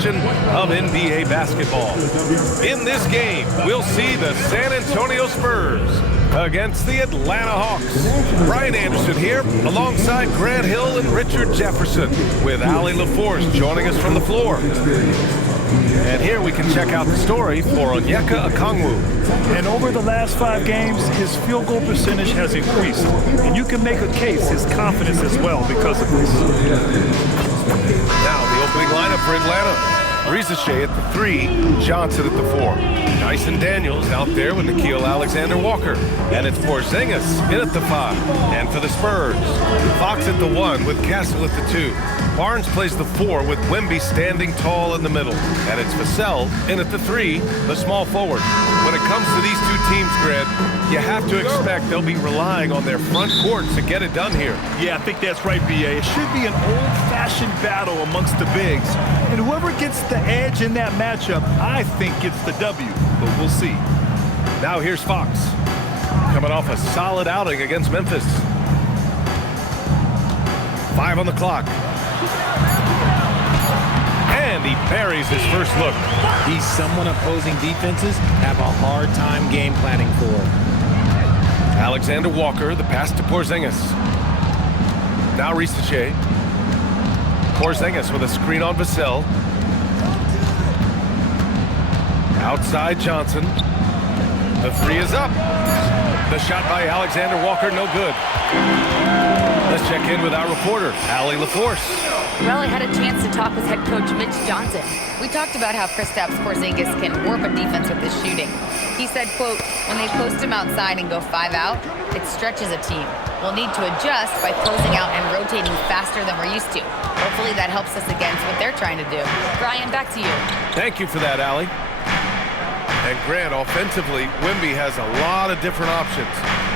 edition of NBA basketball. In this game, we'll see the San Antonio Spurs against the Atlanta Hawks. Brian Anderson here, alongside Grant Hill and Richard Jefferson, with Allie LaForce joining us from the floor. And here we can check out the story for Onyeka Okongwu. And over the last 5 games, his field goal percentage has increased. And you can make a case, his confidence as well, because of this. Now the opening lineup for Atlanta. Risache at the 3, Johnson at the 4. Dyson Daniels out there with Nickeil Alexander-Walker. And it's Porzingis in at the 5. And for the Spurs, Fox at the 1 with Castle at the 2. Barnes plays the 4 with Wemby standing tall in the middle. And it's Vassell in at the 3, the small forward. When it comes to these two teams, Grant, you have to expect they'll be relying on their front court to get it done here. Yeah, I think that's right, B.A. It should be an old-fashioned battle amongst the bigs. And whoever gets the edge in that matchup, I think gets the W. But we'll see. Now here's Fox, coming off a solid outing against Memphis. 5 on the clock. And he buries his first look. He's someone opposing defenses have a hard time game planning for. Alexander-Walker, the pass to Porzingis. Now Risache. Porzingis with a screen on Vassell. Outside Johnson. The 3 is up. The shot by Alexander-Walker, no good. Let's check in with our reporter, Allie LaForce. Well, I had a chance to talk with head coach Mitch Johnson. We talked about how Kristaps Porzingis can warp a defense with his shooting. He said, quote, when they post him outside and go 5 out, it stretches a team. We'll need to adjust by closing out and rotating faster than we're used to. Hopefully that helps us against what they're trying to do. Brian, back to you. Thank you for that, Allie. And Grant, offensively, Wemby has a lot of different options.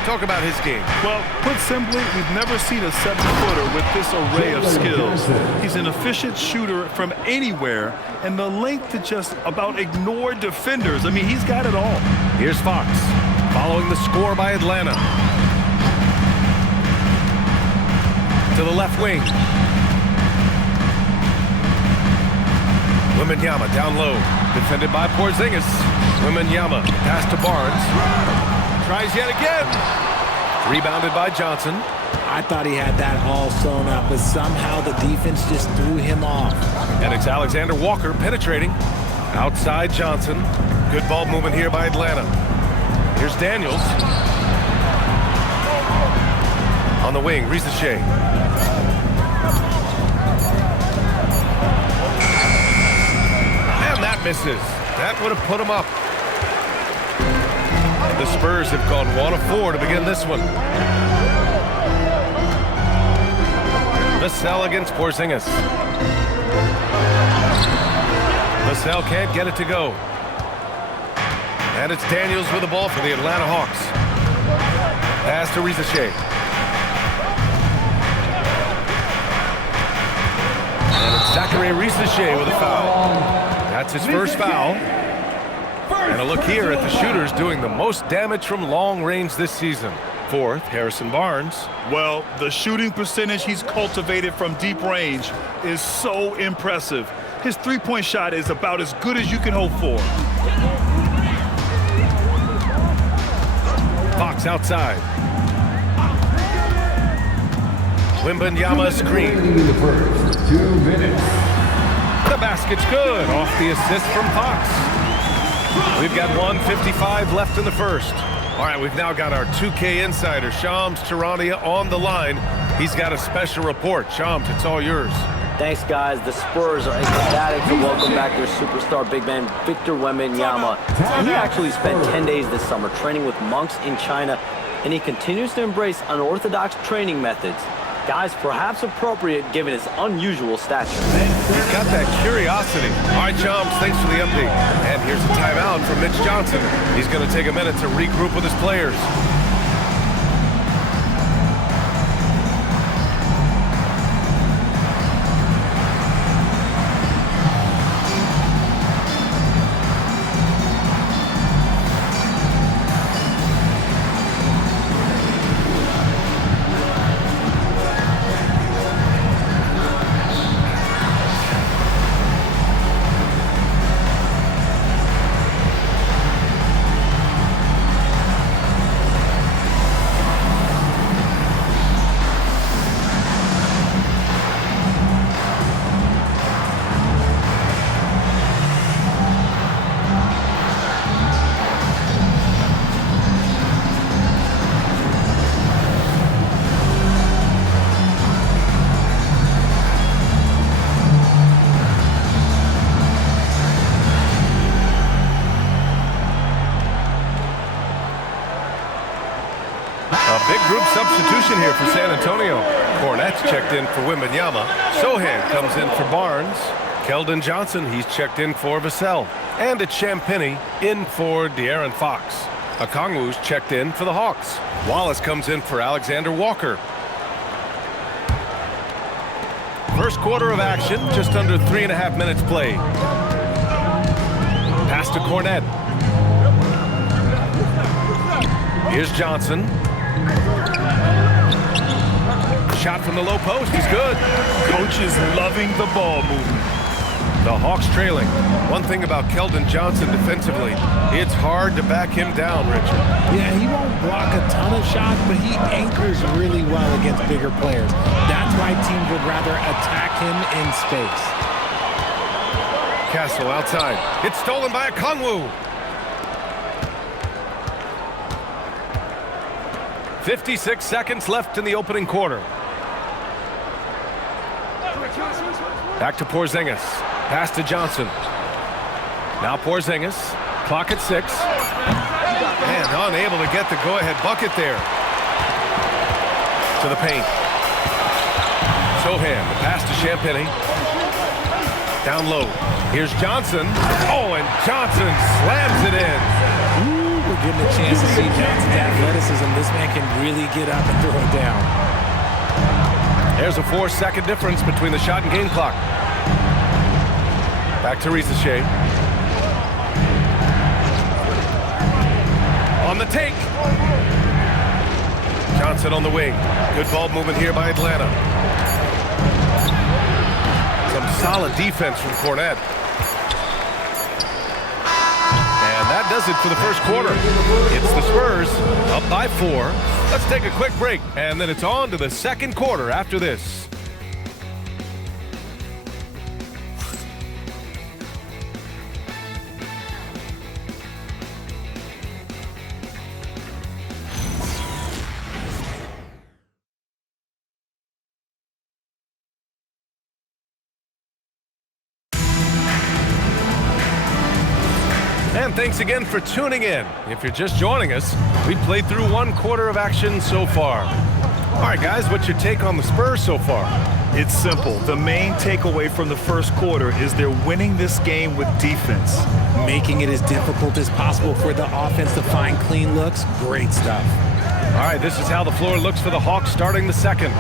Talk about his game. Well, put simply, we've never seen a 7-footer with this array of skills. He's an efficient shooter from anywhere, and the length to just about ignore defenders. I mean, he's got it all. Here's Fox, following the score by Atlanta. To the left wing. Wembanyama down low, defended by Porzingis. Wembanyama, pass to Barnes. Tries yet again. Rebounded by Johnson. I thought he had that all sewn up, but somehow the defense just threw him off. And it's Alexander-Walker penetrating. Outside Johnson. Good ball movement here by Atlanta. Here's Daniels. On the wing, Risache. And that misses. That would have put him up. The Spurs have gone 1 of 4 to begin this one. Vassell against Porzingis. Vassell can't get it to go. And it's Daniels with the ball for the Atlanta Hawks. Pass to Risache. And it's Zachary Risache with a foul. That's his first foul. And a look here at the shooters doing the most damage from long range this season. 4th, Harrison Barnes. Well, the shooting percentage he's cultivated from deep range is so impressive. His 3-point shot is about as good as you can hope for. Fox outside. Wembanyama screen. The first 2 minutes. The basket's good off the assist from Fox. We've got 1:55 left in the first. All right, we've now got our 2K insider, Shams Charania, on the line. He's got a special report. Shams, it's all yours. Thanks, guys. The Spurs are ecstatic to welcome back their superstar big man, Victor Wembanyama. He actually spent 10 days this summer training with monks in China, and he continues to embrace unorthodox training methods. Guys, perhaps appropriate given his unusual stature. He's got that curiosity. All right, Shams, thanks for the update. And here's a timeout from Mitch Johnson. He's going to take a minute to regroup with his players. Big group substitution here for San Antonio. Cornett's checked in for Wembanyama. Sohan comes in for Barnes. Keldon Johnson, he's checked in for Vassell. And it's Champagnie in for De'Aaron Fox. Okongwu's checked in for the Hawks. Wallace comes in for Alexander Walker. First quarter of action, just under 3.5 minutes played. Pass to Cornett. Here's Johnson. Shot from the low post, he's good. Coach is loving the ball movement. The Hawks trailing. One thing about Keldon Johnson defensively, it's hard to back him down, Richard. Yeah, he won't block a ton of shots, but he anchors really well against bigger players. That's why teams would rather attack him in space. Castle outside. It's stolen by Okongwu. 56 seconds left in the opening quarter. Back to Porzingis. Pass to Johnson. Now Porzingis. Clock at 6. And unable to get the go-ahead bucket there. To the paint. Sohan. The pass to Champagnie. Down low. Here's Johnson. Oh, and Johnson slams it in. Ooh, we're getting a chance to see Johnson's athleticism. This man can really get up and throw it down. There's a 4-second difference between the shot and game clock. Back to Risache. On the take. Johnson on the wing. Good ball movement here by Atlanta. Some solid defense from Cornett. And that does it for the first quarter. It's the Spurs up by 4. Let's take a quick break, and then it's on to the second quarter after this. And thanks again for tuning in. If you're just joining us, we played through 1 quarter of action so far. All right, guys, what's your take on the Spurs so far? It's simple. The main takeaway from the first quarter is they're winning this game with defense. Making it as difficult as possible for the offense to find clean looks. Great stuff. All right, this is how the floor looks for the Hawks starting the second.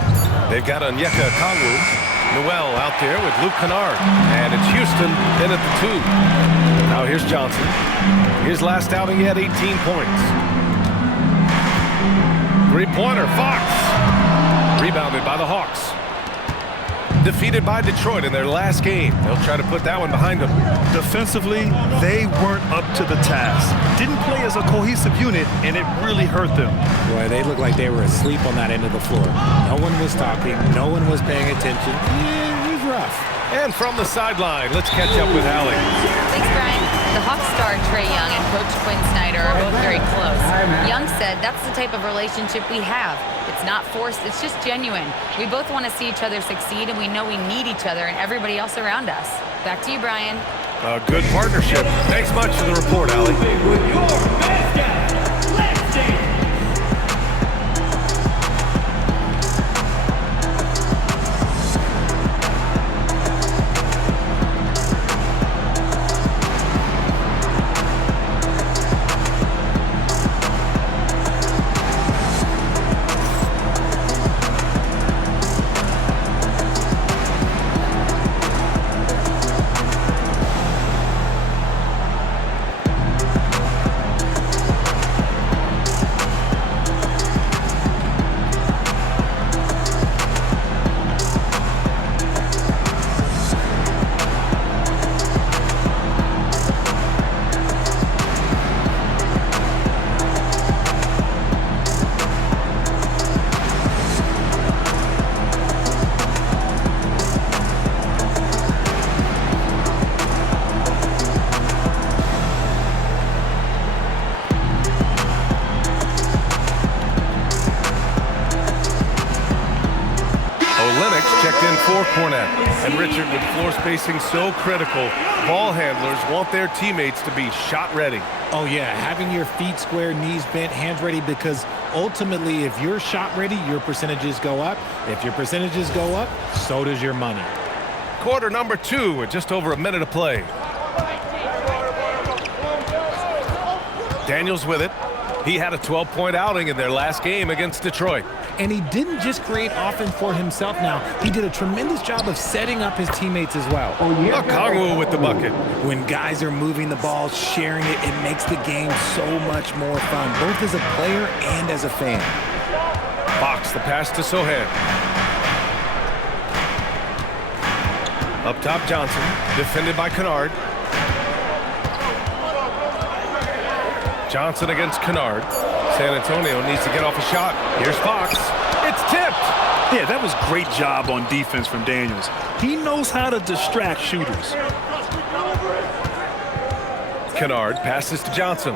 They've got Onyeka Okongwu. Noel out there with Luke Kennard. And it's Houston in at the 2. Now here's Johnson. His last outing, he had 18 points. Three-pointer, Fox. Rebounded by the Hawks. Defeated by Detroit in their last game. They'll try to put that one behind them. Defensively, they weren't up to the task. Didn't play as a cohesive unit, and it really hurt them. Boy, they looked like they were asleep on that end of the floor. No one was talking. No one was paying attention. Yeah, it was rough. And from the sideline, let's catch up with Allie. Thanks, Brian. The Hawks star Trae Young and Coach Quinn Snyder are both very close. Young said that's the type of relationship we have. It's not forced, it's just genuine. We both want to see each other succeed, and we know we need each other and everybody else around us. Back to you, Brian. A good partnership. Thanks much for the report, Allie. Checked in for Cornett. And Richard, with floor spacing so critical, ball handlers want their teammates to be shot ready. Oh, yeah, having your feet square, knees bent, hands ready, because ultimately, if you're shot ready, your percentages go up. If your percentages go up, so does your money. Quarter number 2 with just over a minute of play. Daniels with it. He had a 12-point outing in their last game against Detroit. And he didn't just create offense for himself now. He did a tremendous job of setting up his teammates as well. Okongwu with the bucket. When guys are moving the ball, sharing it, it makes the game so much more fun, both as a player and as a fan. Fox, the pass to Sohan. Up top, Johnson, defended by Kennard. Johnson against Kennard. San Antonio needs to get off a shot. Here's Fox. It's tipped. Yeah, that was great job on defense from Daniels. He knows how to distract shooters. Kennard passes to Johnson.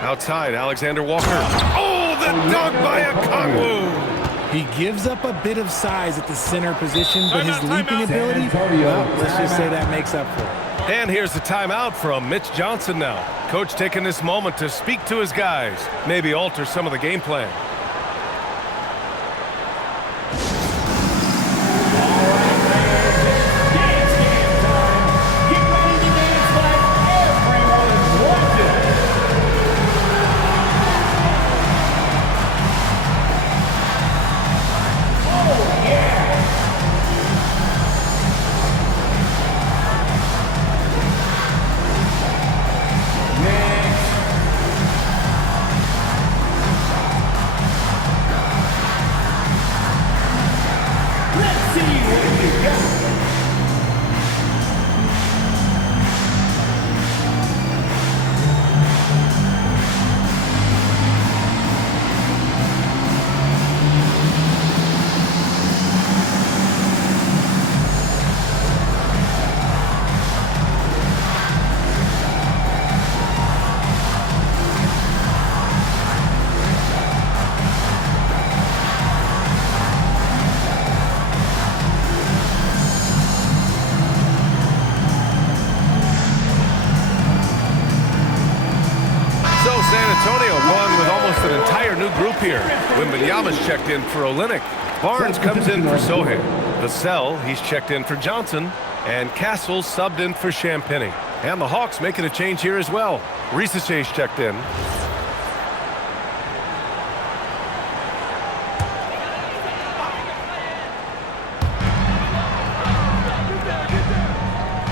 Outside, Alexander Walker. Oh, the dunk by Okongwu. He gives up a bit of size at the center position, but his leaping ability, well, let's just say that makes up for it. And here's the timeout from Mitch Johnson now. Coach taking this moment to speak to his guys, maybe alter some of the game plan. Antonio going with almost an entire new group here. Wembanyama's checked in for Olynyk. Barnes comes in for Sohan. Vassell, he's checked in for Johnson. And Castle subbed in for Champagny. And the Hawks making a change here as well. Risaché's checked in.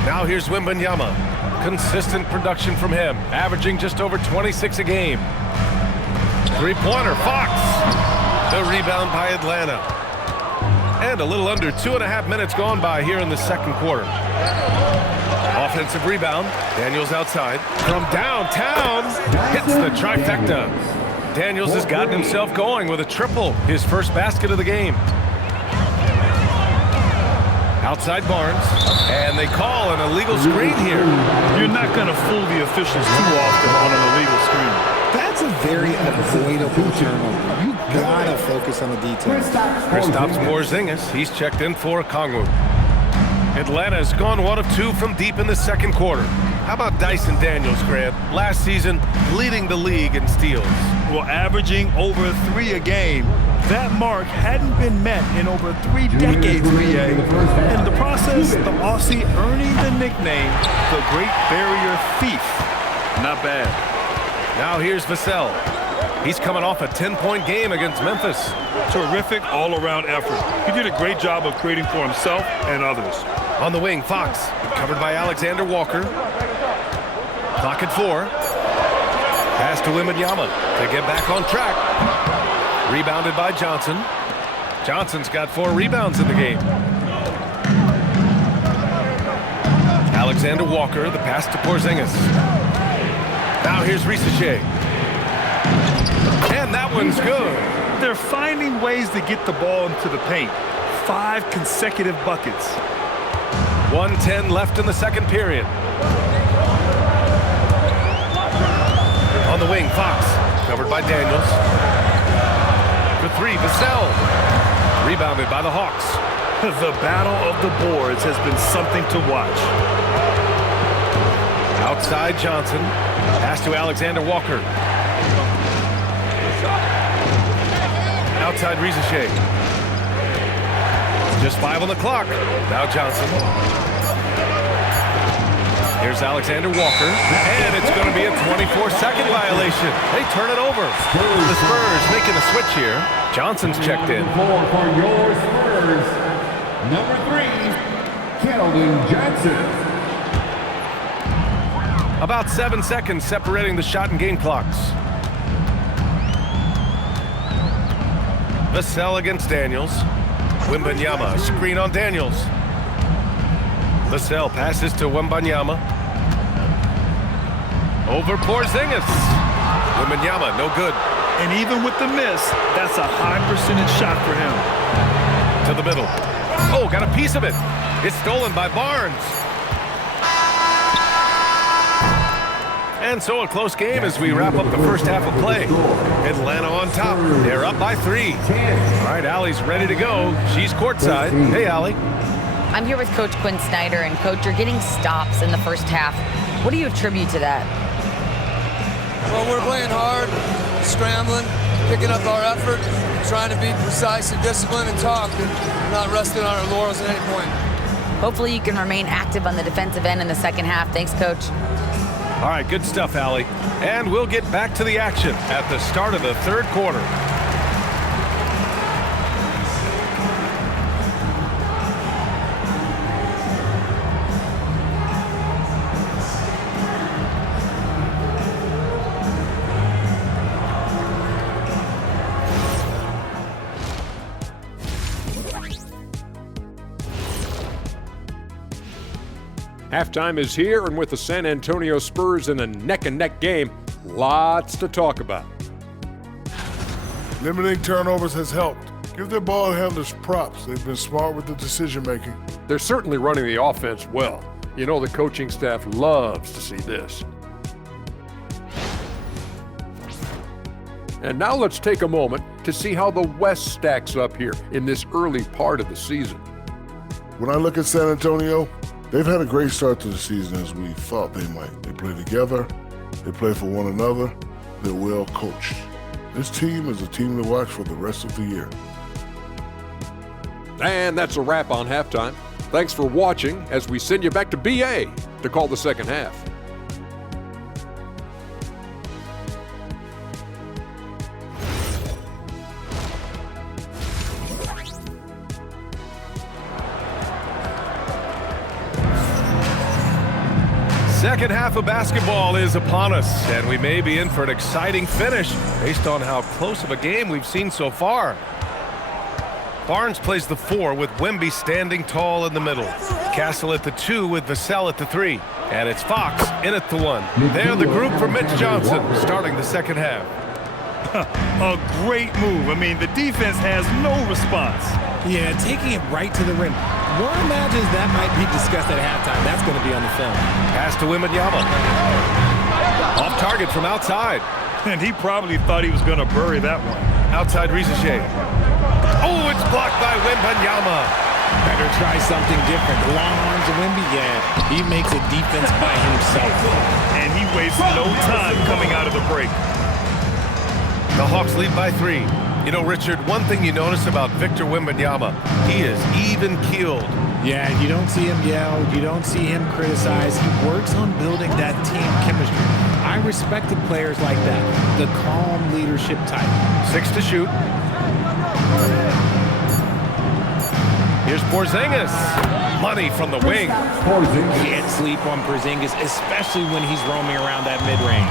Now here's Wembanyama. Consistent production from him, averaging just over 26 a game. Three-pointer, Fox. The rebound by Atlanta. And a little under 2.5 minutes gone by here in the second quarter. Offensive rebound. Daniels outside. From downtown, hits the trifecta. Daniels has gotten himself going with a triple, his first basket of the game. Outside Barnes, and they call an illegal screen here. You're not going to fool the officials too often on an illegal screen. That's a very avoidable turnover. You gotta focus on the details. Kristaps Porzingis, he's checked in for Okongwu. Atlanta's gone 1 of 2 from deep in the second quarter. How about Dyson Daniels, Grant? Last season, leading the league in steals. Well, averaging over 3 a game. That mark hadn't been met in over 3 decades, BA. In the process, the Aussie earning the nickname, the Great Barrier Thief. Not bad. Now here's Vassell. He's coming off a 10-point game against Memphis. Terrific all-around effort. He did a great job of creating for himself and others. On the wing, Fox, covered by Alexander Walker. Clock at 4. Pass to Wembanyama to get back on track. Rebounded by Johnson. Johnson's got 4 rebounds in the game. Alexander Walker, the pass to Porzingis. Now here's Risaché. And that one's good. They're finding ways to get the ball into the paint. 5 consecutive buckets. 1:10 left in the second period. On the wing, Fox, covered by Daniels. For 3, Vassell. Rebounded by the Hawks. The battle of the boards has been something to watch. Outside Johnson. Pass to Alexander Walker. Outside Rizachet. Just 5 on the clock. Now Johnson. Here's Alexander Walker. And it's going to be a 24-second violation. They turn it over. The Spurs making a switch here. Johnson's checked in. For your Spurs, number 3, Keldon Johnson. About 7 seconds separating the shot and game clocks. Vassell against Daniels. Wembanyama, screen on Daniels. Vassell passes to Wembanyama. Over Porzingis. Wembanyama, no good. And even with the miss, that's a high percentage shot for him. To the middle. Oh, got a piece of it. It's stolen by Barnes. And so a close game as we wrap up the first half of play. Atlanta on top. They're up by 3. All right, Allie's ready to go. She's courtside. Hey, Allie. I'm here with Coach Quinn Snyder, and Coach, you're getting stops in the first half. What do you attribute to that? Well, we're playing hard, scrambling, picking up our effort, trying to be precise and disciplined and talk, and not resting on our laurels at any point. Hopefully you can remain active on the defensive end in the second half. Thanks, Coach. All right, good stuff, Allie. And we'll get back to the action at the start of the third quarter. Halftime is here, and with the San Antonio Spurs in a neck-and-neck game, lots to talk about. Limiting turnovers has helped. Give their ball handlers props. They've been smart with the decision-making. They're certainly running the offense well. You know the coaching staff loves to see this. And now let's take a moment to see how the West stacks up here in this early part of the season. When I look at San Antonio, they've had a great start to the season as we thought they might. They play together, they play for one another, they're well coached. This team is a team to watch for the rest of the year. And that's a wrap on halftime. Thanks for watching as we send you back to BA to call the second half. Second half of basketball is upon us, and we may be in for an exciting finish based on how close of a game we've seen so far. Barnes plays the 4 with Wemby standing tall in the middle. Castle at the 2 with Vassell at the 3. And it's Fox in at the 1. They're the group for Mitch Johnson starting the second half. A great move. I mean, the defense has no response. Yeah, taking it right to the rim. One imagines that might be discussed at halftime. That's going to be on the film. Pass to Wembanyama. Off target from outside. And he probably thought he was going to bury that one. Outside Rizachet. Oh, it's blocked by Wembanyama. Better try something different. The long arms of Wemby, yeah, he makes a defense by himself. And he wastes no time coming out of the break. The Hawks lead by 3. You know, Richard, one thing you notice about Victor Wembanyama, he is even-keeled. Yeah, you don't see him yell. You don't see him criticize. He works on building that team chemistry. I respected players like that, the calm leadership type. 6 to shoot. Here's Porzingis. Money from the wing. Can't sleep on Porzingis, especially when he's roaming around that mid-range.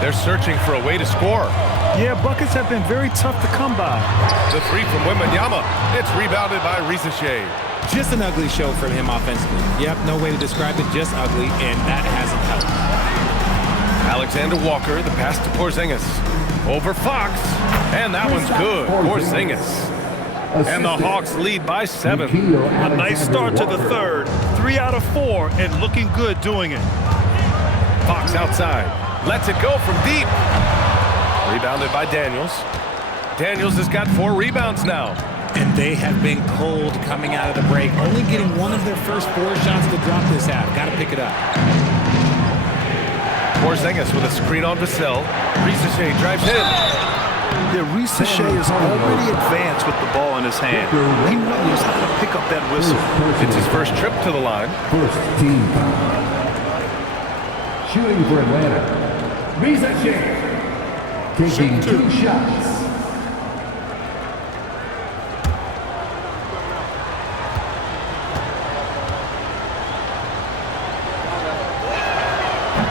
They're searching for a way to score. Yeah, buckets have been very tough to come by. The 3 from Wembanyama. It's rebounded by Rizachet. Just an ugly show from him offensively. Yep, no way to describe it, just ugly, and that hasn't helped. Alexander Walker, the pass to Porzingis. Over Fox, and that one's good. Porzingis. And the Hawks lead by 7. A nice start to the third. 3 out of 4, and looking good doing it. Fox outside. Lets it go from deep. Rebounded by Daniels. Daniels has got 4 rebounds now. And they have been cold coming out of the break. Only getting one of their first 4 shots to drop this half. Got to pick it up. Porzingis with a screen on Vassell. Risacher drives in. Yeah, Risacher is already advanced with the ball in his hand. He knows how to pick up that whistle. It's his first trip to the line. First team foul. Shooting for Atlanta. Risacher taking 2 shots.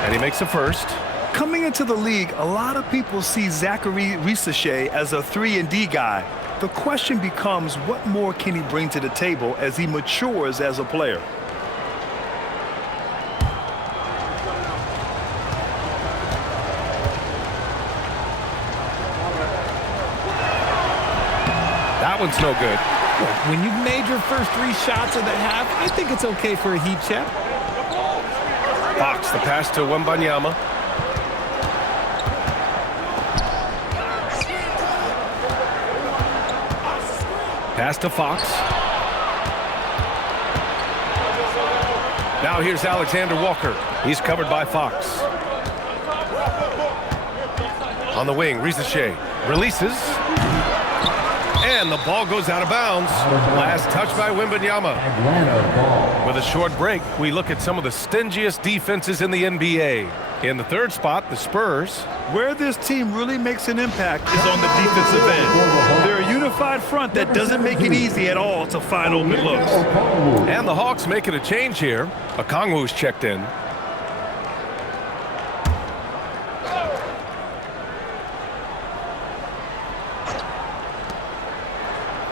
And he makes a first. Coming into the league, a lot of people see Zachary Risacher as a 3-and-D guy. The question becomes, what more can he bring to the table as he matures as a player? That one's no good. When you've made your first 3 shots of the half, I think it's okay for a heat check. Fox, the pass to Wembanyama. Pass to Fox. Now here's Alexander Walker. He's covered by Fox. On the wing, Risacher releases. And the ball goes out of bounds. Last touch by Wembanyama. With a short break, we look at some of the stingiest defenses in the NBA. In the third spot, the Spurs. Where this team really makes an impact is on the defensive end. They're a unified front that doesn't make it easy at all to find open looks. And the Hawks making a change here. Okongwu's checked in.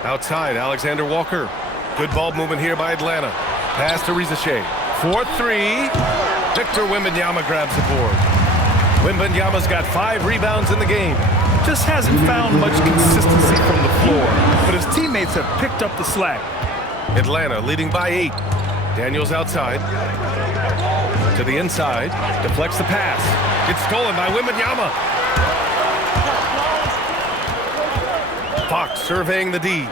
Outside, Alexander Walker. Good ball movement here by Atlanta. Pass to Risacher. 4-3. Victor Wembanyama grabs the board. Wembanyama's got 5 rebounds in the game. Just hasn't found much consistency from the floor, but his teammates have picked up the slack. Atlanta leading by 8. Daniels outside. To the inside. Deflects the pass. It's stolen by Wembanyama. Fox surveying the D.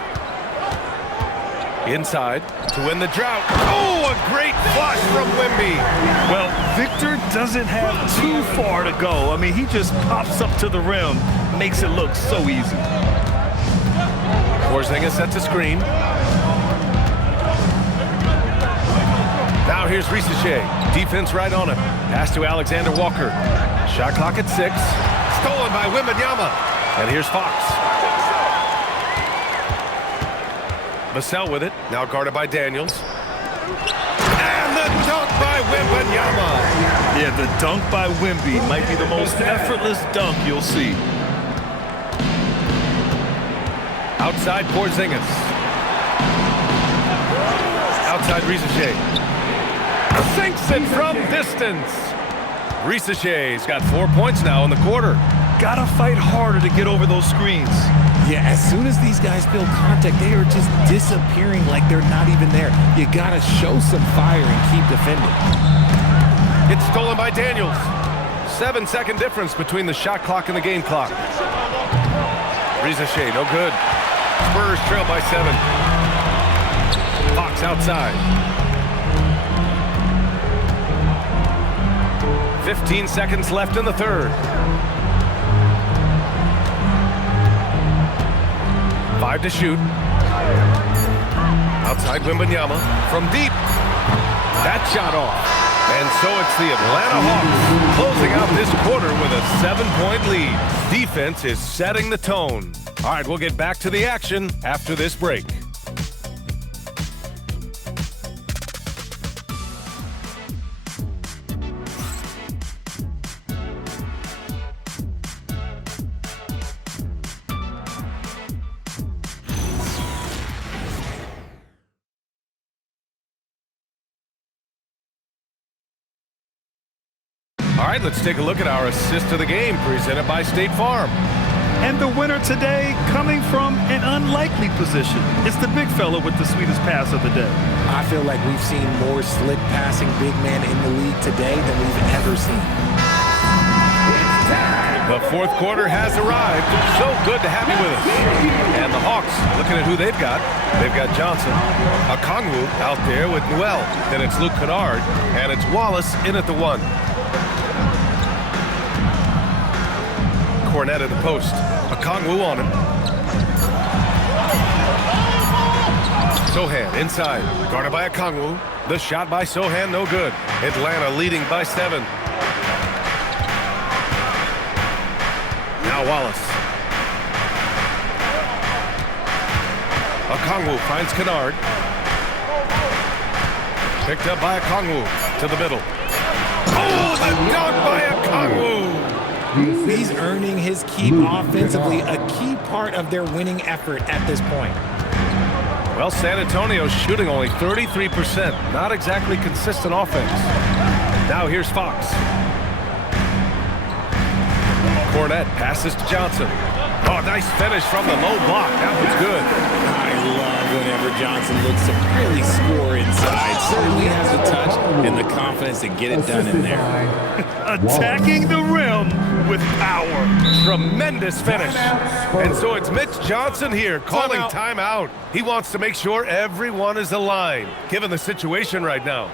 Inside to win the drought. Oh, a great flush from Wemby. Well, Victor doesn't have too far to go. I mean, he just pops up to the rim, makes it look so easy. Porzingis sets a screen. Now here's Risacher. Defense right on him. Pass to Alexander Walker. Shot clock at 6. Stolen by Wembanyama. And here's Fox. Vassell with it, now guarded by Daniels. And the dunk by Wembanyama. Yeah, the dunk by Wemby might be the most effortless dunk you'll see. Outside Porzingis. Outside Risacher. Sinks it from distance. Risacher's got 4 points now in the quarter. Gotta fight harder to get over those screens. Yeah, as soon as these guys feel contact, they are just disappearing like they're not even there. You gotta show some fire and keep defending. It's stolen by Daniels. 7-second difference between the shot clock and the game clock. Risacher, no good. Spurs trail by 7. Fox outside. 15 seconds left in the third. 5 to shoot. Outside Wembanyama from deep. That shot off. And so it's the Atlanta Hawks closing out this quarter with a 7-point lead. Defense is setting the tone. All right, we'll get back to the action after this break. All right, let's take a look at our assist of the game presented by State Farm. And the winner today coming from an unlikely position. It's the big fella with the sweetest pass of the day. I feel like we've seen more slick passing big man in the league today than we've ever seen. It's time The fourth quarter has arrived. So good to have you with us. And the Hawks, looking at who they've got. They've got Johnson, Okongwu out there with Newell. Then it's Luke Kennard, and it's Wallace in at the 1. Cornette at the post. Okongwu on him. Sohan inside, guarded by Okongwu. The shot by Sohan, no good. Atlanta leading by 7. Now Wallace. Okongwu finds Kennard. Picked up by Okongwu to the middle. Oh, the dunk by Okongwu! He's earning his keep offensively, a key part of their winning effort at this point. Well, San Antonio's shooting only 33%. Not exactly consistent offense. Now here's Fox. Cornette passes to Johnson. Oh, nice finish from the low block. That was good. I love whenever Johnson looks to really score inside. Certainly has the touch and the confidence to get it done in there. Attacking the rim with power. Tremendous finish. And so it's Mitch Johnson here calling timeout. He wants to make sure everyone is aligned, given the situation right now.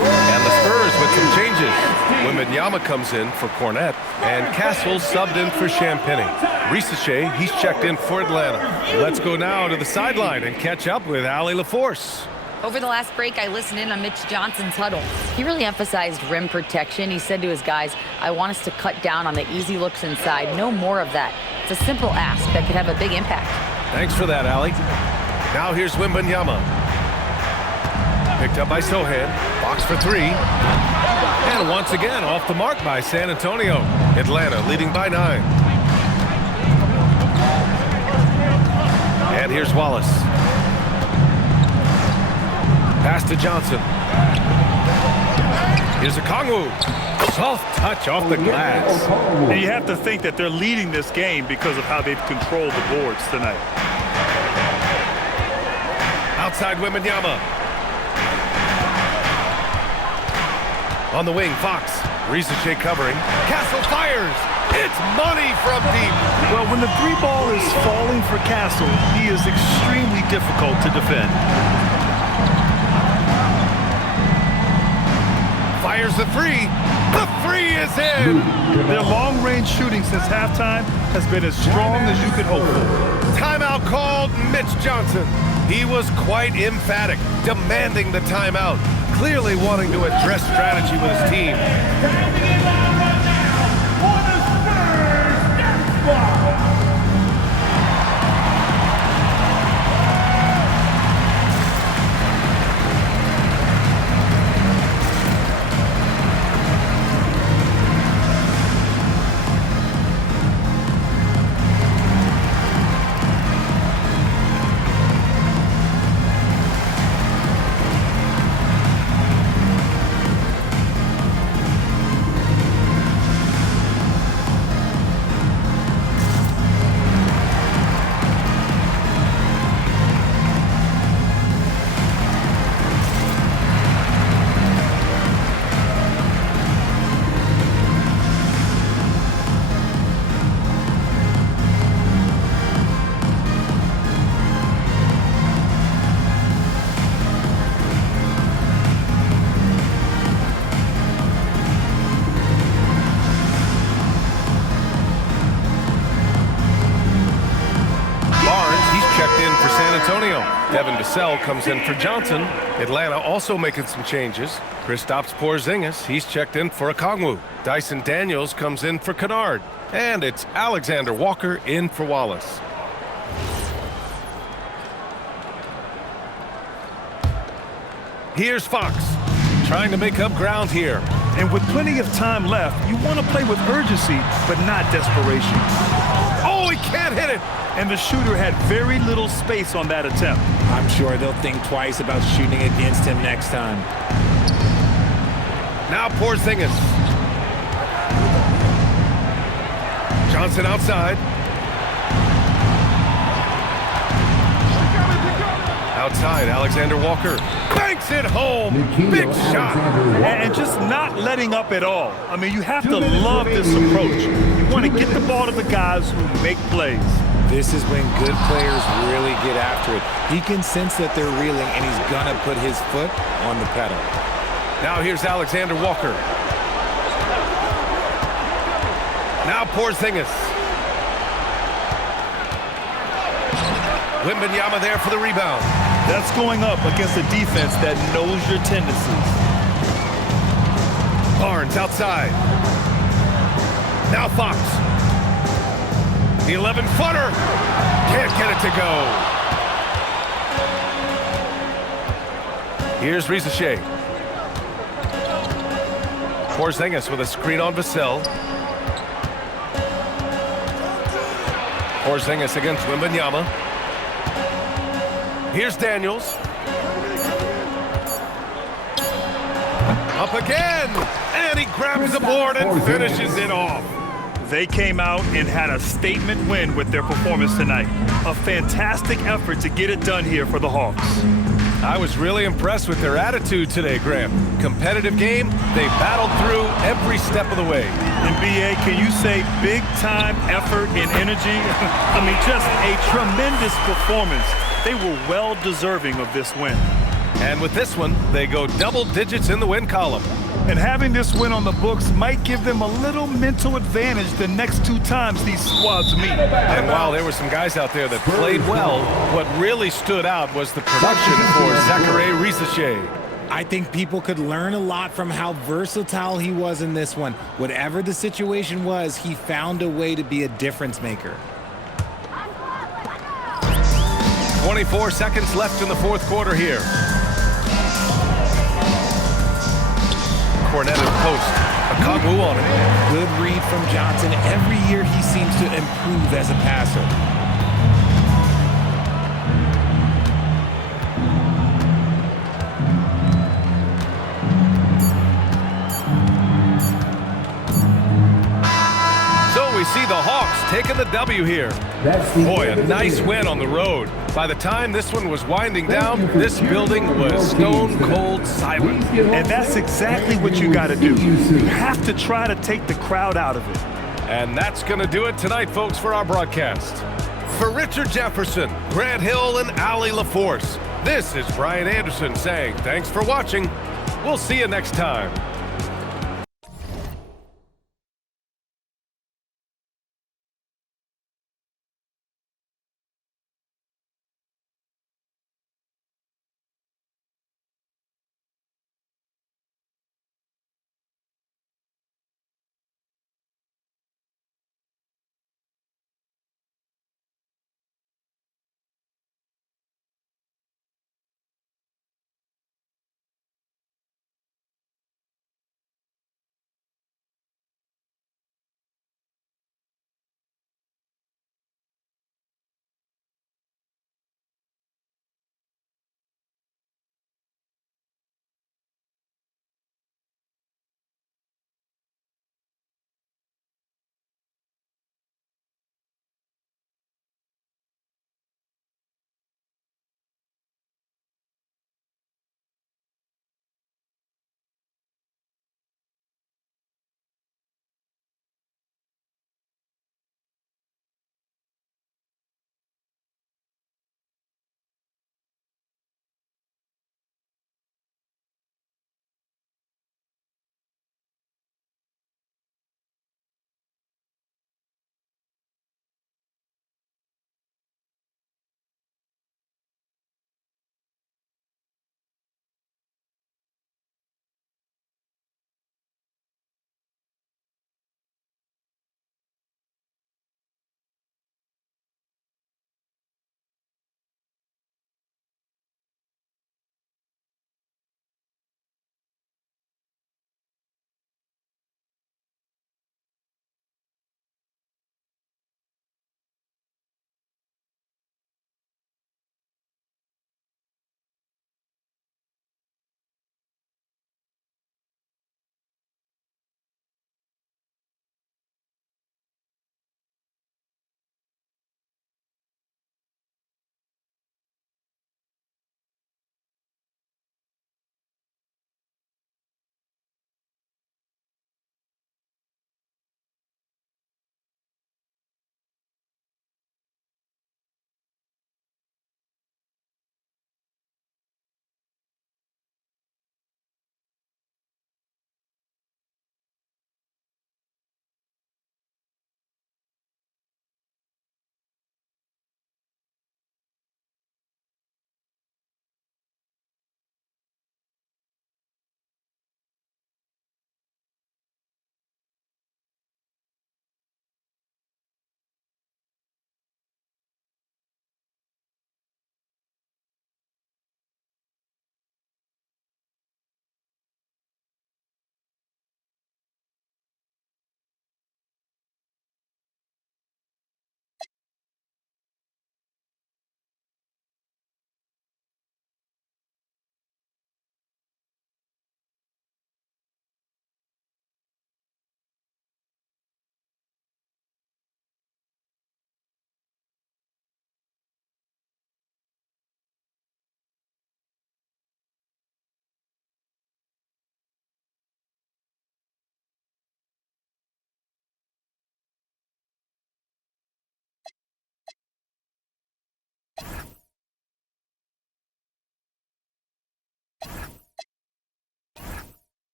And the Spurs with some changes. Wembanyama comes in for Cornette, and Castle subbed in for Champagny. Risache, he's checked in for Atlanta. Let's go now to the sideline and catch up with Allie LaForce. Over the last break, I listened in on Mitch Johnson's huddle. He really emphasized rim protection. He said to his guys, I want us to cut down on the easy looks inside. No more of that. It's a simple ask that could have a big impact. Thanks for that, Allie. Now here's Wembanyama. Picked up by Sohan. Box for 3. And once again, off the mark by San Antonio. Atlanta leading by 9. And here's Wallace. Pass to Johnson. Here's Okongwu. Soft touch off the glass. And you have to think that they're leading this game because of how they've controlled the boards tonight. Outside Wembanyama. On the wing, Fox. Risache covering. Castle fires. It's money from deep. Well, when the 3 ball is falling for Castle, he is extremely difficult to defend. Fires the 3. The 3 is in. Their long-range shooting since halftime has been as strong as you could hope for. Timeout called Mitch Johnson. He was quite emphatic, demanding the timeout, clearly wanting to address strategy with his team. Devin Vassell comes in for Johnson. Atlanta also making some changes. Kristaps Porzingis, he's checked in for Okongwu. Dyson Daniels comes in for Kennard. And it's Alexander Walker in for Wallace. Here's Fox, trying to make up ground here. And with plenty of time left, you want to play with urgency, but not desperation. Oh, he can't hit it! And the shooter had very little space on that attempt. I'm sure they'll think twice about shooting against him next time. Now Porzingis. Johnson outside. Outside, Alexander Walker banks it home. Big shot. And just not letting up at all. I mean, you have to love this approach. You want to get the ball to the guys who make plays. This is when good players really get after it. He can sense that they're reeling, and he's going to put his foot on the pedal. Now here's Alexander Walker. Now Porzingis. Wembanyama there for the rebound. That's going up against a defense that knows your tendencies. Barnes outside. Now Fox. The 11-footer. Can't get it to go. Here's Risache. Porzingis with a screen on Vassell. Porzingis against Wembanyama. Here's Daniels. Up again. And he grabs the board and finishes it off. They came out and had a statement win with their performance tonight. A fantastic effort to get it done here for the Hawks. I was really impressed with their attitude today, Graham. Competitive game, they battled through every step of the way. And BA, can you say big time effort and energy? I mean, just a tremendous performance. They were well deserving of this win. And with this one, they go double digits in the win column. And having this win on the books might give them a little mental advantage the next two times these squads meet. And while there were some guys out there that played well, what really stood out was the production for Zaccharie Risache. I think people could learn a lot from how versatile he was in this one. Whatever the situation was, he found a way to be a difference maker. 24 seconds left in the fourth quarter here. Cornet at post. Okongwu on it. Good read from Johnson. Every year he seems to improve as a passer. So we see the Hawks taking the W here. Boy, a nice win on the road. By the time this one was winding down, this building was stone cold silent. And that's exactly what you got to do. You have to try to take the crowd out of it. And that's going to do it tonight, folks, for our broadcast. For Richard Jefferson, Grant Hill, and Allie LaForce, this is Brian Anderson saying thanks for watching. We'll see you next time.